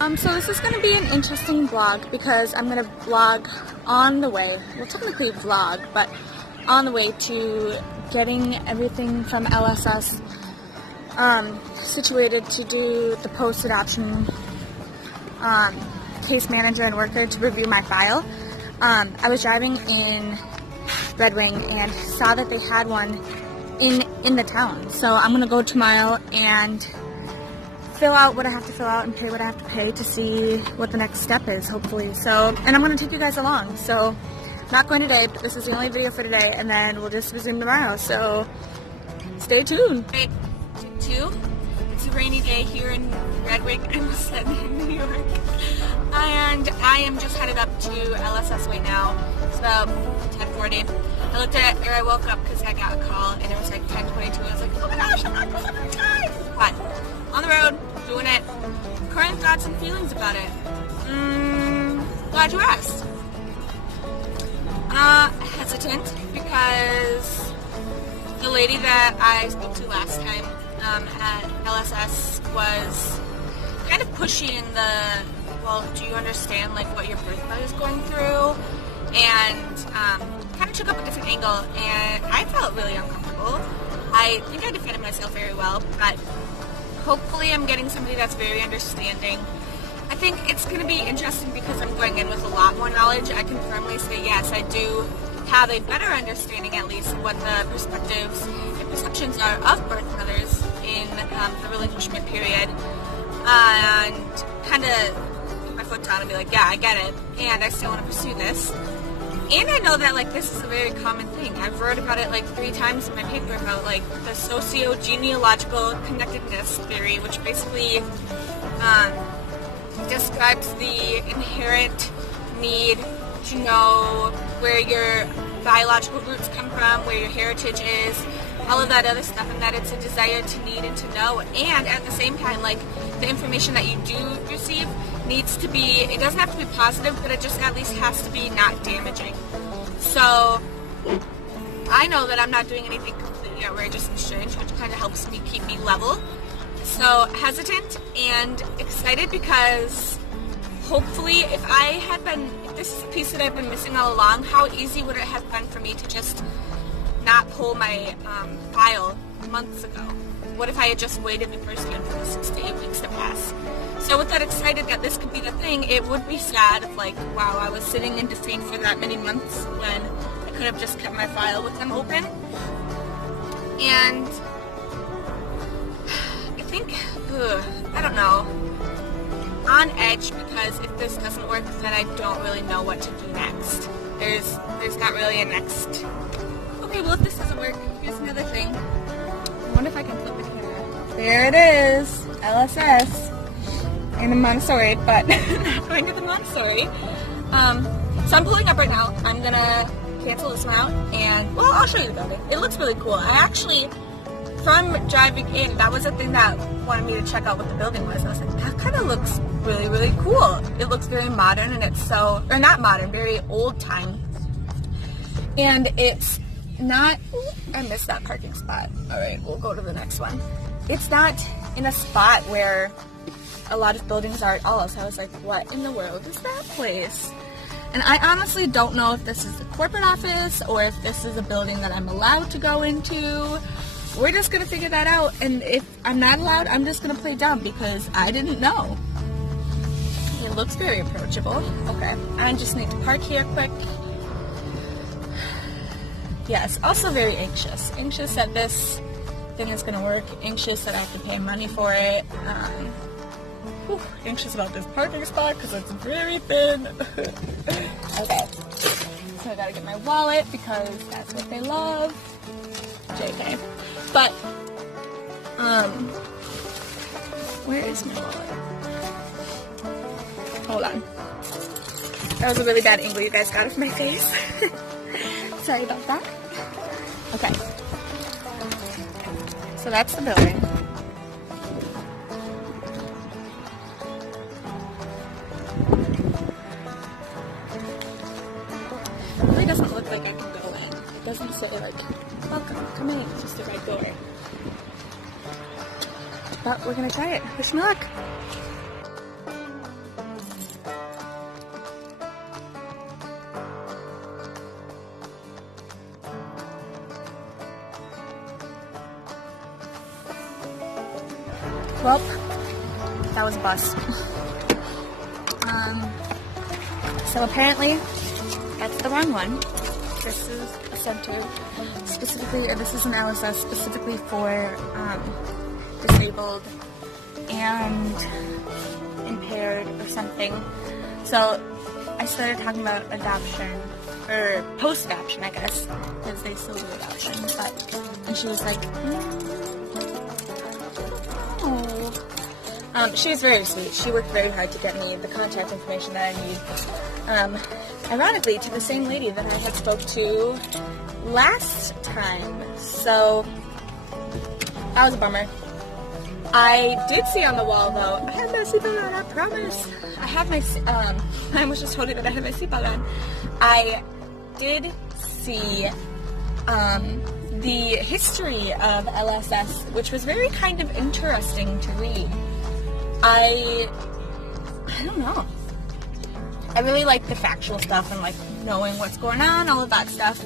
So this is going to be an interesting vlog because I'm going to vlog on the way, well technically vlog, but on the way to getting everything from LSS situated to do the post-adoption case manager and worker to review my file. I was driving in Red Wing and saw that they had one in the town, so I'm going to go tomorrow and fill out what I have to fill out and pay what I have to pay to see what the next step is, hopefully. So, and I'm going to take you guys along. So, not going today, but this is the only video for today, and then we'll just resume tomorrow. So, stay tuned. Day 2. It's a rainy day here in Red Wing and in New York. And I am just headed up to LSS right now. It's about 10:40. I looked at it, or I woke up because I got a call, and it was like 10:22. I was like, oh my gosh, I'm not close to time. But on the road, doing it. Current thoughts and feelings about it. Glad you asked. Hesitant because the lady that I spoke to last time at LSS was kind of pushing the, well, do you understand like what your birth mother is going through? And kind of took up a different angle, and I felt really uncomfortable. I think I defended myself very well, but hopefully I'm getting somebody that's very understanding. I think it's going to be interesting because I'm going in with a lot more knowledge. I can firmly say yes, I do have a better understanding at least of what the perspectives and perceptions are of birth mothers in the relinquishment period. And kind of put my foot down and be like, yeah, I get it, and I still want to pursue this. And I know that like this is a very common thing. I've read about it like 3 times in my paper about like the socio-genealogical connectedness theory, which basically describes the inherent need to know where your biological roots come from, where your heritage is, all of that other stuff, and that it's a desire to need and to know. And at the same time, like the information that you do receive needs to be, it doesn't have to be positive, but it just at least has to be not damaging. So I know that I'm not doing anything completely outrageous and strange, which kind of helps me keep me level. So hesitant and excited because hopefully if this is a piece that I've been missing all along, how easy would it have been for me to just not pull my file months ago? What if I had just waited the first year for the 6 to 8 weeks to pass? So with that excited that this could be the thing, it would be sad if like, wow, I was sitting in defeat for that many months when I could have just kept my file with them open. And I think, I don't know, on edge because if this doesn't work, then I don't really know what to do next. There's not really a next. Okay, well if this doesn't work, here's another thing. I wonder if I can flip the camera. There it is, LSS. In the Montessori, but not going to the Montessori. So I'm pulling up right now. I'm gonna cancel this one out, and well, I'll show you the building. It looks really cool. I actually, from driving in, that was the thing that wanted me to check out what the building was. I was like, that kind of looks really, really cool. It looks very modern, and it's so, or not modern, very old time. And it's not, I missed that parking spot. All right, we'll go to the next one. It's not in a spot where a lot of buildings are at all, so I was like, what in the world is that place? And I honestly don't know if this is the corporate office or if this is a building that I'm allowed to go into. We're just gonna figure that out, and if I'm not allowed, I'm just gonna play dumb because I didn't know. It looks very approachable. Okay, I just need to park here quick. Yes, also very anxious. Anxious that this thing is gonna work. Anxious that I have to pay money for it. Anxious about this parking spot because it's very thin. Okay, so I gotta get my wallet because that's what they love. JK. But, where is my wallet? Hold on. That was a really bad angle you guys got of my face. Sorry about that. Okay. So that's the building. Doesn't look like I can go in. It doesn't say like, welcome, come in, it's just the right door. But we're gonna try it. Wish me luck. Well, that was a bust. So apparently, that's the wrong one. This is a center specifically, or this is an LSS specifically for disabled and impaired or something. So I started talking about adoption, or post-adoption, I guess, because they still do adoption. And she was like, oh. She was very sweet. She worked very hard to get me the contact information that I need. Ironically, to the same lady that I had spoke to last time. So that was a bummer. I did see on the wall, though, I had my seatbelt on, I promise. I had my, I almost just told you that I had my seatbelt on. I did see the history of LSS, which was very kind of interesting to read. I don't know. I really like the factual stuff and like knowing what's going on, all of that stuff.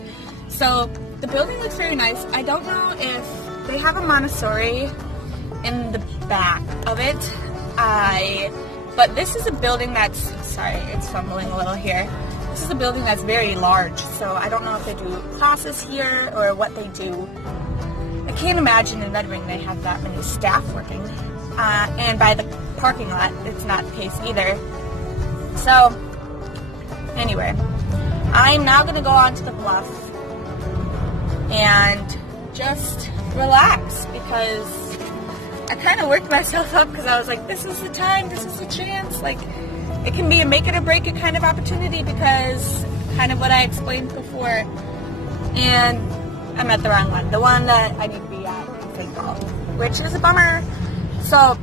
So the building looks very nice. I don't know if they have a Montessori in the back of it. But this is a building that's, sorry, it's fumbling a little here. This is a building that's very large, so I don't know if they do classes here or what they do. I can't imagine in Red Wing they have that many staff working. And by the parking lot, it's not the case either. So, anyway, I'm now going to go onto the bluff and just relax because I kind of worked myself up because I was like, this is the time, this is the chance. Like, it can be a make it or break it kind of opportunity because kind of what I explained before. And I'm at the wrong one. The one that I need to be at in St. Paul, which is a bummer. So,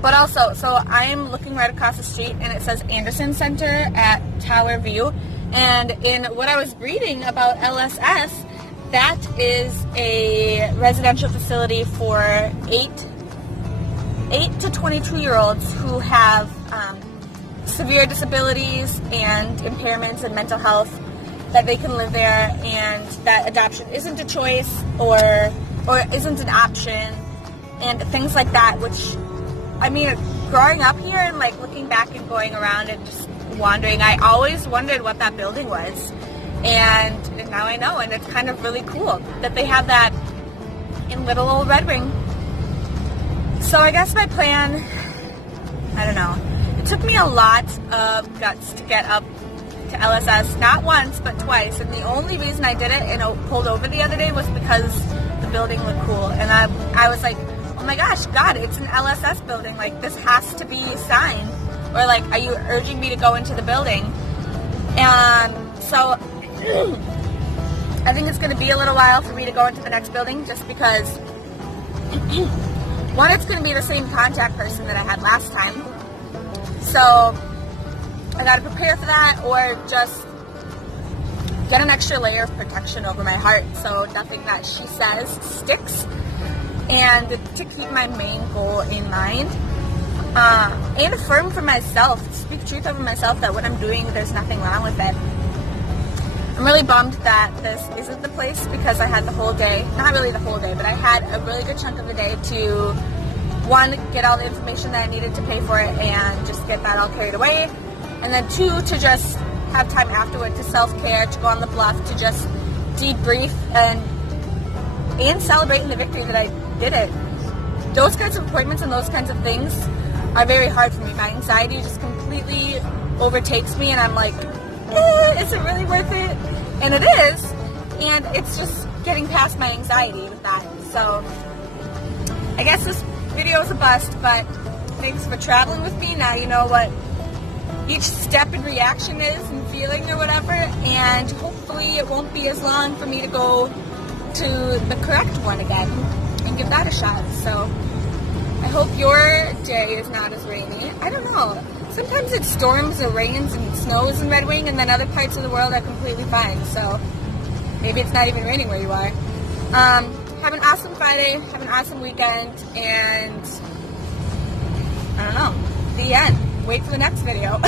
but also, so I'm looking right across the street and it says Anderson Center at Tower View. And in what I was reading about LSS, that is a residential facility for 8 to 22-year-olds who have severe disabilities and impairments and mental health, that they can live there, and that adoption isn't a choice or isn't an option, and things like that, which, I mean, growing up here and like looking back and going around and just wandering, I always wondered what that building was. And now I know, and it's kind of really cool that they have that in little old Red Wing. So I guess my plan, I don't know. It took me a lot of guts to get up to LSS, not once, but twice. And the only reason I did it and pulled over the other day was because the building looked cool. And I was like, oh my gosh, God, it's an LSS building. Like, this has to be a sign. Or like, are you urging me to go into the building? And so I think it's going to be a little while for me to go into the next building just because, one, it's going to be the same contact person that I had last time. So I got to prepare for that, or just get an extra layer of protection over my heart so nothing that she says sticks, and to keep my main goal in mind, and affirm for myself, speak truth over myself that what I'm doing, there's nothing wrong with it. I'm really bummed that this isn't the place because I had the whole day, not really the whole day, but I had a really good chunk of the day to, one, get all the information that I needed to pay for it and just get that all carried away. And then two, to just have time afterward to self-care, to go on the bluff, to just debrief and celebrating the victory that I did it. Those kinds of appointments and those kinds of things are very hard for me. My anxiety just completely overtakes me and I'm like, is it really worth it? And it is. And it's just getting past my anxiety with that. So I guess this video is a bust, but thanks for traveling with me. Now you know what each step and reaction is and feeling or whatever, and hopefully it won't be as long for me to go to the correct one again and give that a shot. So I hope your day is not as rainy. I don't know. Sometimes it storms or rains and snows in Red Wing, and then other parts of the world are completely fine. So maybe it's not even raining where you are. Have an awesome Friday. Have an awesome weekend. And I don't know. The end. Wait for the next video.